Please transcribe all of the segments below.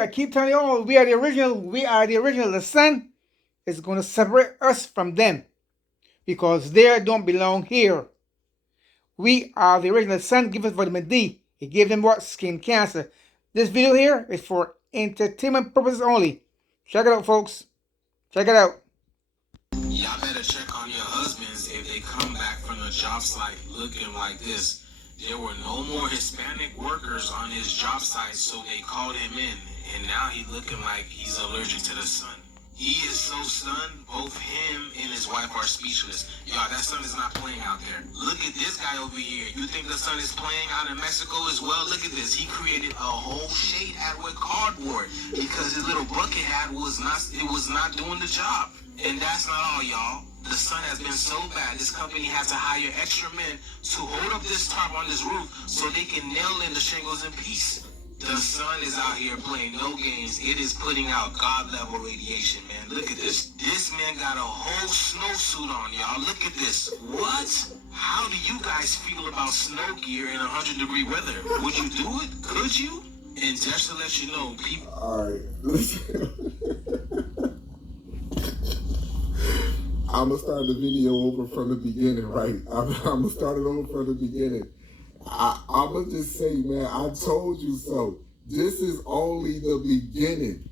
I keep telling you all, we are the original. We are the original. The sun is going to separate us from them because they don't belong here. We are the original. The sun gives us vitamin D. It gave them what? Skin cancer. This video here is for entertainment purposes only. Check it out, folks. Check it out. Y'all better check on your husbands if they come back from the job site looking like this. There were no more Hispanic workers on his job site, so they called him in, and now he's looking like he's allergic to the sun. He is so stunned, both him and his wife are speechless. Y'all, that sun is not playing out there. Look at this guy over here. You think the sun is playing out in Mexico as well? Look at this. He created a whole shade hat with cardboard because his little bucket hat was not doing the job. And that's not all, y'all. The sun has been so bad, this company has to hire extra men to hold up this tarp on this roof so they can nail in the shingles in peace. The sun is out here playing no games. It is putting out God-level radiation, man. Look at this. This man got a whole snowsuit on, y'all. Look at this. What? How do you guys feel about snow gear in 100-degree weather? Would you do it? Could you? And just to let you know, people... All right. I'm going to start the video over from the beginning, right? I'm going to start it over from the beginning. I'm going to just say, man, I told you so. This is only the beginning.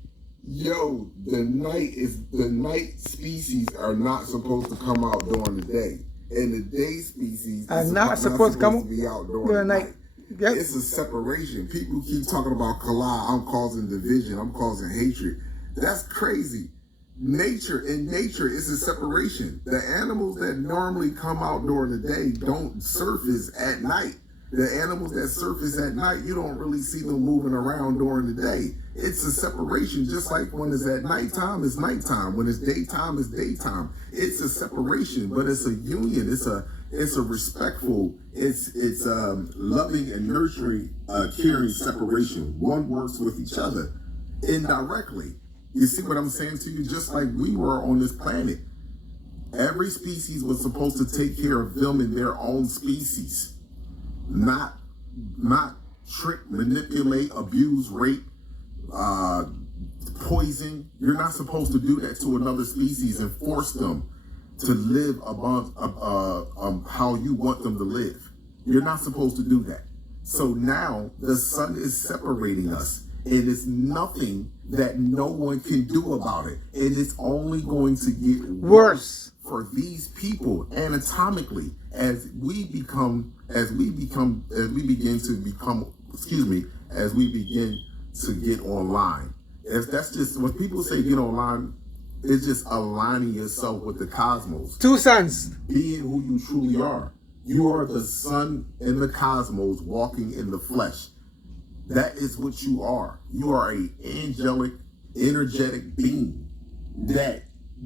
Yo, the night species are not supposed to come out during the day. And the day species are not supposed to come be out during the night. Yep. It's a separation. People keep talking about collide. I'm causing division. I'm causing hatred. That's crazy. In nature, it's a separation. The animals that normally come out during the day don't surface at night. The animals that surface at night, you don't really see them moving around during the day. It's a separation, just like when it's at nighttime, it's nighttime. When it's daytime, it's daytime. It's a separation, but it's a union. It's a respectful, it's loving and nurturing, caring separation. One works with each other indirectly. You see what I'm saying to you? Just like we were on this planet. Every species was supposed to take care of them in their own species. Not trick, manipulate, abuse, rape, poison. You're not supposed to do that to another species and force them to live above how you want them to live. You're not supposed to do that. So now the sun is separating us. And it's nothing that no one can do about it. And it's only going to get worse for these people anatomically as we begin to get online. That's just when people say get online, it's just aligning yourself with the cosmos. Two suns. Being who you truly are. You are the sun in the cosmos walking in the flesh. That is what you are. You are an angelic, energetic being. That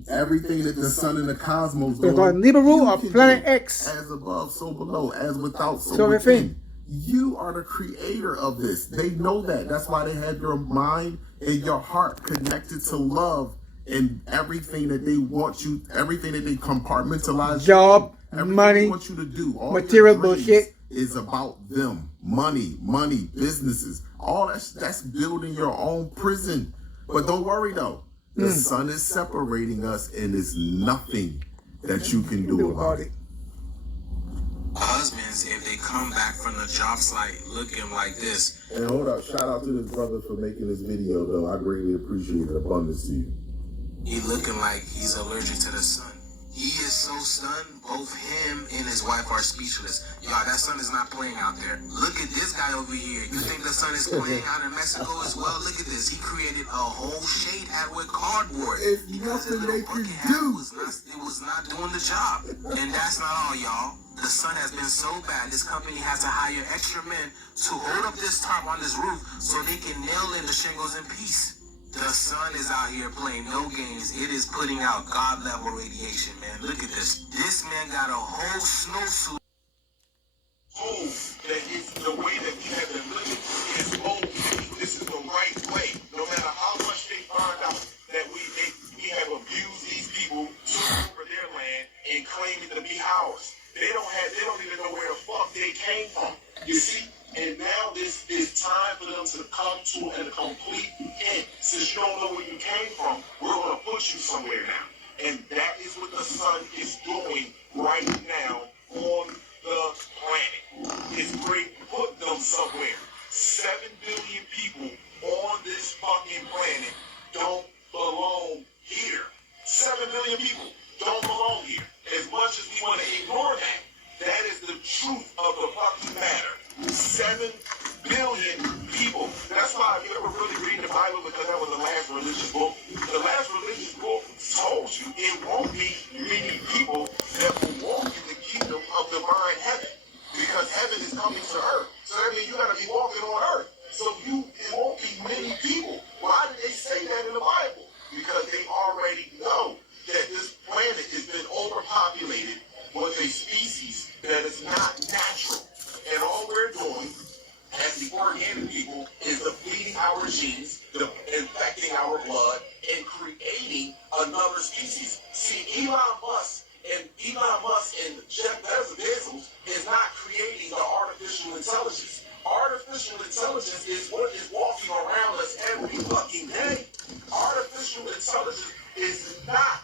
everything that the sun and the cosmos do, Nibiru or Planet X. As above, so below. As without, so within. You are the creator of this. They know that. That's why they have your mind and your heart connected to love and everything that they want you, everything that they compartmentalize. Job, money, they want you to do. All material bullshit is about them. Money, businesses, all that's building your own prison. But don't worry though, the sun is separating us and there's nothing that you can do about it. Husbands, if they come back from the job site looking like this. And hold up, shout out to this brother for making this video though. I greatly appreciate it. Abundance to you. He looking like he's allergic to the sun. He is so stunned, both him and his wife are speechless. Y'all, that sun is not playing out there. Look at this guy over here. You think the sun is playing out in Mexico as well? Look at this. He created a whole shade hat with cardboard. It's nothing they can do. It was not doing the job. And that's not all, y'all. The sun has been so bad, this company has to hire extra men to hold up this tarp on this roof so they can nail in the shingles in peace. The sun is out here playing no games. It is putting out God-level radiation, man. Look at this. This man got a whole snowsuit. Oh, that is the way that we have been living is this is the right way. No matter how much they find out that we have abused these people, took over their land and claimed it to be ours. They don't even know where the fuck they came from. You see? And now this is time for them to come to a complete end. since you don't know where you came from, we're going to put you somewhere now. And that is what the sun is doing right now on the planet. It's put them somewhere. 7 billion people on this fucking planet don't belong here. 7 billion people don't belong here. As much as we want to ignore that, that is the truth of the fucking matter. 7 billion people. That's why if you ever really read the Bible, because that was the last religious book. The last religious book told you it won't be many people that will walk in the kingdom of divine heaven. Because heaven is coming to earth. So that means you gotta be walking on earth. So it won't be many people. Why did they say that in the Bible? Because they already know that this planet has been overpopulated with a species that is not natural. And all we're doing as the organic people is depleting our genes, infecting our blood, and creating another species. See, Elon Musk and Jeff Bezos is not creating the artificial intelligence. Artificial intelligence is what is walking around us every fucking day. Artificial intelligence is not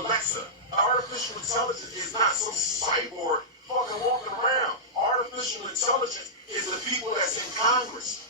Alexa. Artificial intelligence is not some cyborg fucking walking around. Artificial intelligence is the people that's in Congress.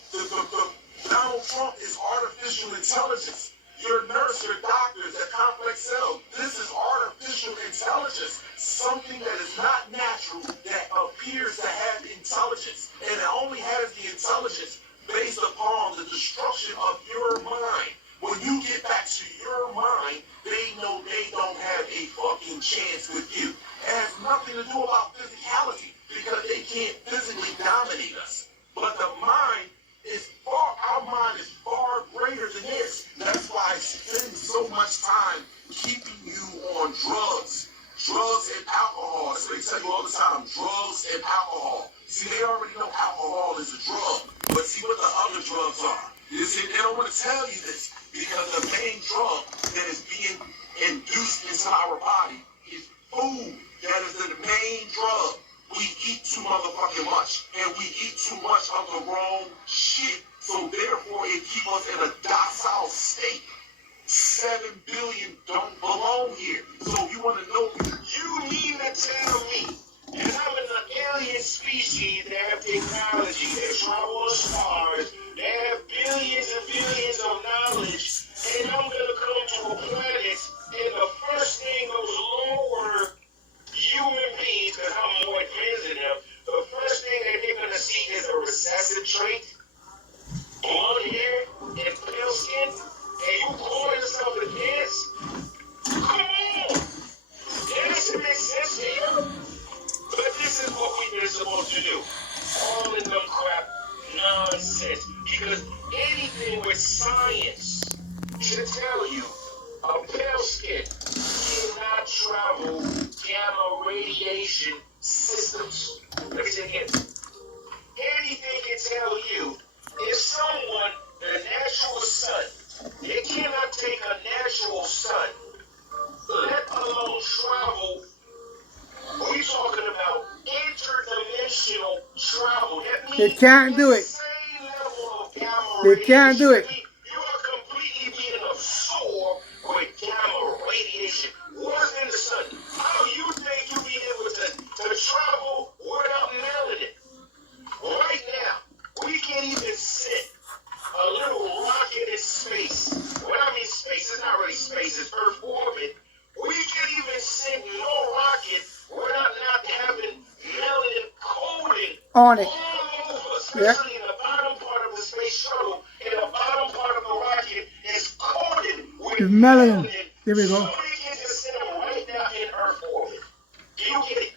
Donald Trump is artificial intelligence. Your nurse, your doctors, the complex cell. This is artificial intelligence. Something that is not natural that appears to have intelligence. And it only has the intelligence based upon the destruction of your mind. When you get back to your mind, they know they don't have a fucking chance with you. It has nothing to do about physicality because they can't physically dominate us. But the mind our mind is far greater than this. That's why I spend so much time keeping you on drugs. Drugs and alcohol. That's what they tell you all the time. Drugs and alcohol. See, they already know alcohol is a drug. But see what the other drugs are. You see, they don't want to tell you this because the main drug that is being induced into our body is food. That is the main drug. We eat too motherfucking much. And we eat too much of the wrong shit. So therefore, it keeps us in a docile state. 7 billion don't belong here. So you want to know, You mean to tell me that I'm an alien species that have technology, that travel the stars, that have billions and billions of knowledge, and I'm going to come to a planet, and the first thing those lower human beings, because I'm more advanced than them, the first thing that they're going to see is a recessive trait, blonde hair, and pale skin, and you call yourself advanced? Come on! That doesn't make sense to you? But this is what we've been supposed to do. All in them crap nonsense. Because anything with science should tell you a pale skin cannot travel gamma radiation systems. Let me say again. Anything can tell you if someone, the natural sun, they cannot take a natural sun, let alone travel. We're talking about interdimensional travel. That means They can't do it. same level of gamma They can't do it. radiation. You are completely being absorbed with gamma radiation. What's in the sun? How you think you'll be able to travel without melanin? Right now, we can't even sit a little rocket in space. When I mean space, it's not really space, it's Earth orbit. We can't even send no rocket without not having melanin coating On it. all over, especially in the bottom part of the space shuttle, and the bottom part of the rocket is coated with With melanin. There we go. So we can't just send them right now in Earth orbit. Do you get it?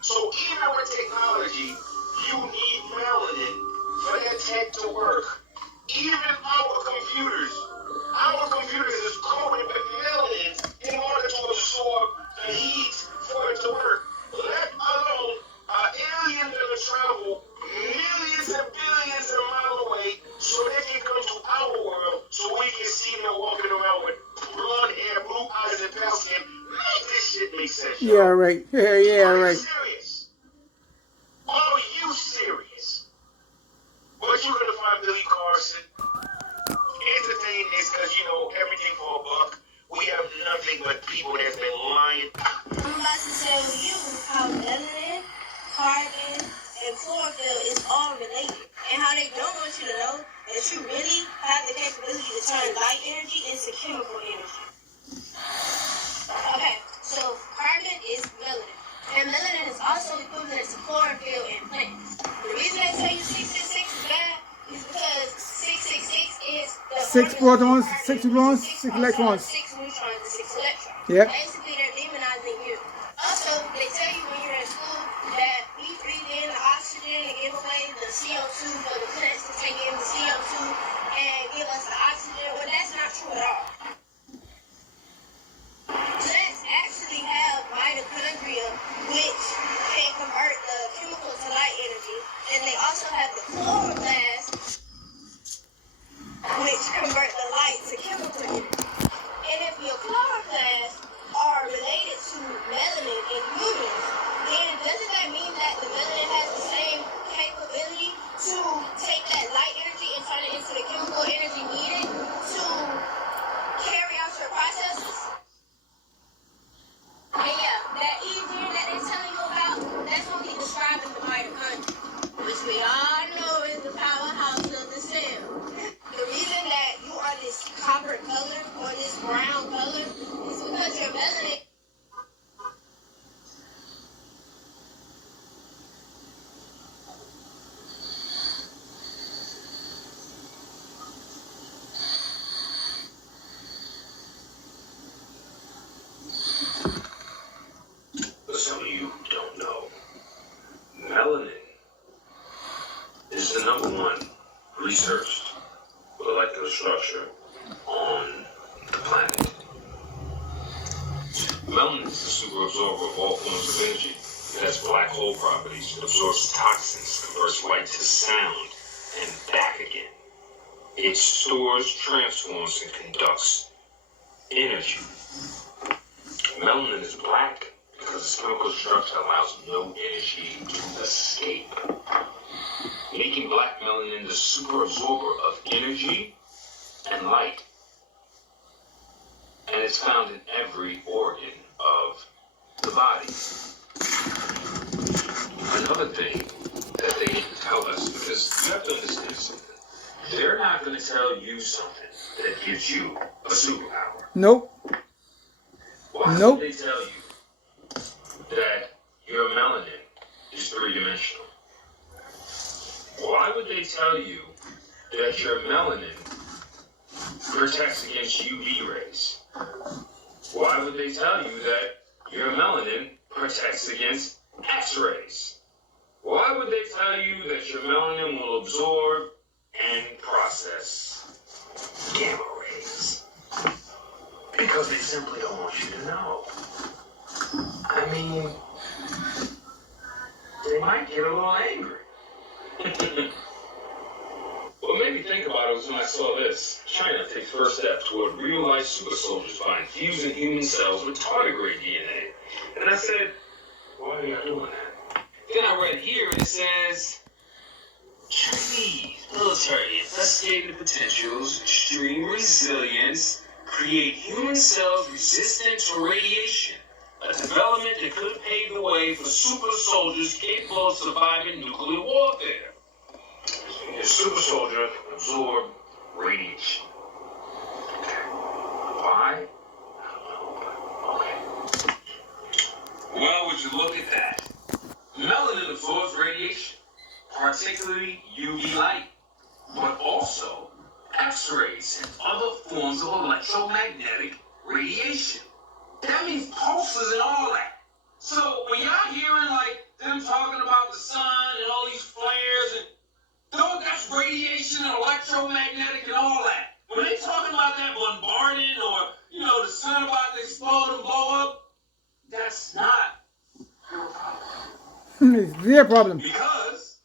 So even with technology, you need melanin for that tech to work. Even our computers is coated with melanin in order to absorb the heat for it to work. Let alone an alien that will travel millions and billions of miles away so they can come to our world so we can see them walking around with blonde hair, blue eyes, and pale skin. Make this shit make sense. Yeah, right. Yeah, Are you right. serious? Are you serious? But you're gonna find Billy Carson, is because, everything for a buck. We have nothing but people that's been lying. I'm about to tell you how melanin, carbon, and chlorophyll is all related. And how they don't want you to know that you really have the capability to turn light energy into chemical energy. Okay, so carbon is melanin. And melanin is also equivalent to chlorophyll in plants. The reason they tell you 666 is bad is because 666 is the 6 protons, 6 neutrons, 6 electrons. 6 neutrons and 6 electrons. Yep. Basically, they're demonizing you. Also, they tell you when you're in school that we breathe in the oxygen and give away the CO2 for the plants to take in the CO2 and give us the oxygen. Well, that's not true at all. Plants actually have mitochondria, which can convert the chemical to light energy, and they also have the chloroplast, which convert the light to chemical energy. And if your chloroplasts are related to melanin in humans, then doesn't that mean that the melanin has the same capability to take that light energy and turn it into the chemical energy needed to carry out your processes? And yeah, that EGN that they're telling you about, that's what we describe as the mitochondria, which we all know is the powerhouse of the cell. The reason that you are this copper color or this brown color is because your melanin. For some of you who don't know, melanin is the #1 researched molecular structure on the planet. Melanin is the super absorber of all forms of energy. It has black hole properties. It absorbs toxins, converts light to sound, and back again. It stores, transforms, and conducts energy. Melanin is black because its chemical structure allows no energy to escape, making black melanin the super absorber of energy and light. And it's found in every organ of the body. Another thing that they need to tell us, because you have to understand something. They're not going to tell you something that gives you a superpower. Nope. Why Nope. would they tell you that your melanin is 3-dimensional? Why would they tell you that your melanin protects against UV rays? Why would they tell you that your melanin protects against X-rays? Why would they tell you that your melanin will absorb and process gamma rays? Because they simply don't want you to know. I mean, they might get a little angry. What made me think about it was when I saw this. China takes first step toward real-life super soldiers by infusing human cells with tardigrade DNA. And I said, why are you doing that? Then I read here and it says, Chinese military investigated the potentials, extreme resilience, create human cells resistant to radiation. A development that could pave the way for super soldiers capable of surviving nuclear warfare. A super soldier can absorb radiation. Why? Okay. Well, would you look at that? Melanin absorbs radiation, particularly UV light, but also X-rays and other forms of electromagnetic radiation. That means pulses and all that. So when y'all hearing like them talking about the sun and all these flares and that's radiation and electromagnetic and all that. When they talking about that bombarding or the sun about to explode and blow up, that's not your problem. It's their problem. Because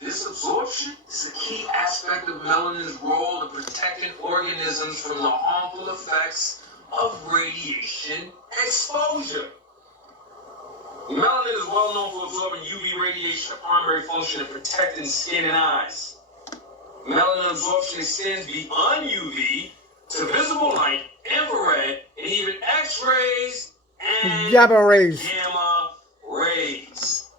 this absorption is a key aspect of melanin's role in protecting organisms from the harmful effects of radiation exposure. Melanin is well known for absorbing UV radiation, a primary function of protecting skin and eyes. Melanin absorption extends beyond UV to visible light, infrared, and even X-rays and Gamma rays. gamma rays.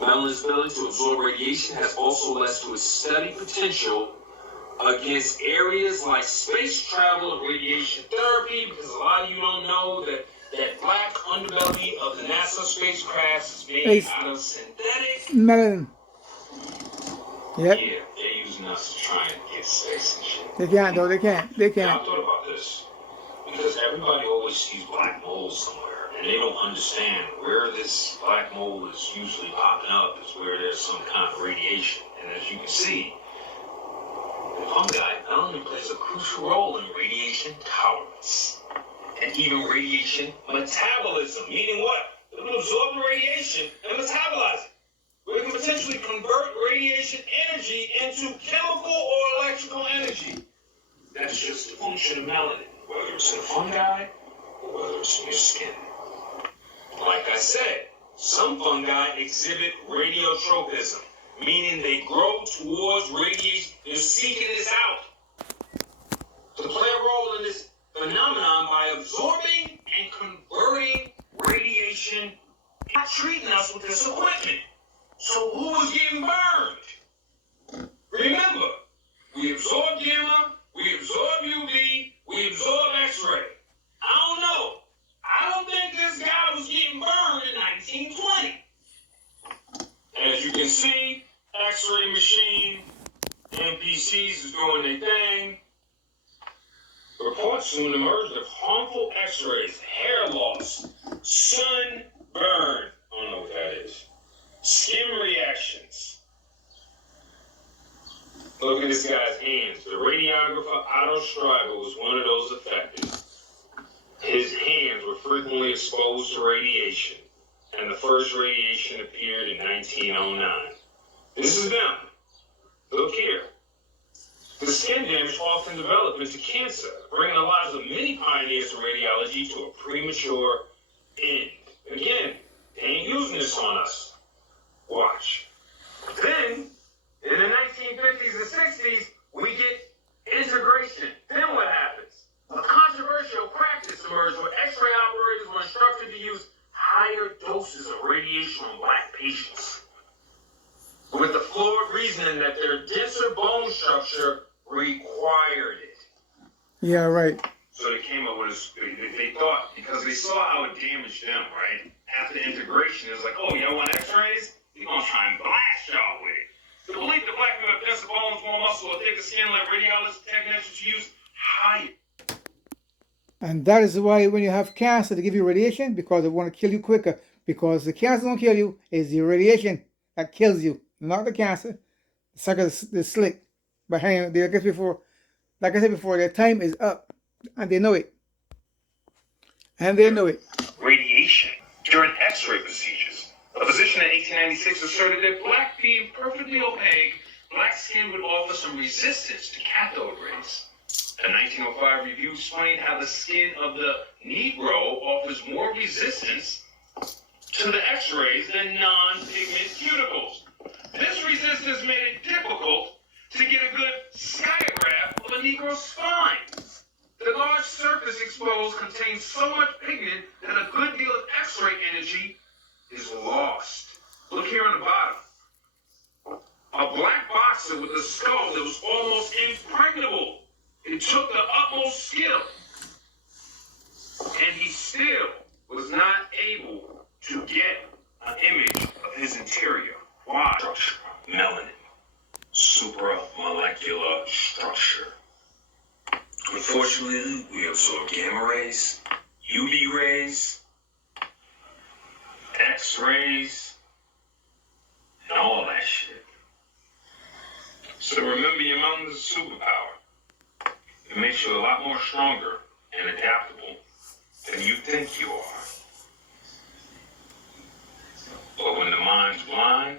Melanin's ability to absorb radiation has also led to its steady potential against areas like space travel and radiation therapy, because a lot of you don't know that black underbelly of the NASA spacecraft is made out of synthetic Melanin. Yep. Yeah, they're using us to try and get space and shit. They can't though, they can't. They Now, I can't. thought about this because everybody always sees black mold somewhere, and they don't understand where this black mold is usually popping up is where there's some kind of radiation. And as you can see, the fungi not only plays a crucial role in radiation tolerance and even radiation metabolism, meaning what? It will absorb the radiation and metabolize it. We can potentially convert radiation energy into chemical or electrical energy. That's just a function of melanin, whether it's in a fungi or whether it's in your skin. Like I said, some fungi exhibit radiotropism, meaning they grow towards radiation. They're seeking this out to play a role in this phenomenon by absorbing and converting radiation, not treating us with this equipment. So who was getting burned? Remember, we absorb gamma, we absorb UV, we absorb X-ray. I don't know. I don't think this guy was getting burned in 1920. As you can see, X-ray machine, NPCs is doing their thing. Reports soon emerged of harmful X-rays, hair loss, sunburn. I don't know what that is. Skin reactions. Look at this guy's hands. The radiographer Otto Streiber was one of those affected. His hands were frequently exposed to radiation, and the first radiation appeared in 1909. This is them. Look here. The skin damage often developed into cancer, bringing the lives of many pioneers in radiology to a premature end. Again, they ain't using this on us. Watch. Then, in the 1950s and 60s, we get integration. Then what happens? A controversial practice emerged where X-ray operators were instructed to use higher doses of radiation on black patients, with the flawed reasoning that their denser bone structure required it. Yeah, right. So they came up with this, they thought, because they saw how it damaged them, right? After integration, it was like, oh, y'all want X-rays? We're going to try and blast y'all with it. The belief that black men have denser bones, more muscle, or thicker skin like radiologists technicians use higher. And that is why when you have cancer, they give you radiation because they want to kill you quicker. Because the cancer don't kill you, it's the radiation that kills you, not the cancer. The sucker is slick. But hang on, like I said before, their time is up. And they know it. And they know it. Radiation during X-ray procedures. A physician in 1896 asserted that black being perfectly opaque, black skin would offer some resistance to cathode rays. A 1905 review explained how the skin of the Negro offers more resistance to the X-rays than non-pigment cuticles. This resistance made it difficult to get a good skyraph of a Negro's spine. The large surface exposed contains so much pigment that a good deal of X-ray energy is lost. Look here on the bottom. A black boxer with a skull that was almost impregnable. It took the utmost skill. And he still was not able to get an image of his interior. Why? Structure. Melanin. Supramolecular structure. Unfortunately, we absorb gamma rays, UV rays, X-rays, and all that shit. So remember, your melanin is a superpower. It makes you a lot more stronger and adaptable than you think you are. But when the mind's blind,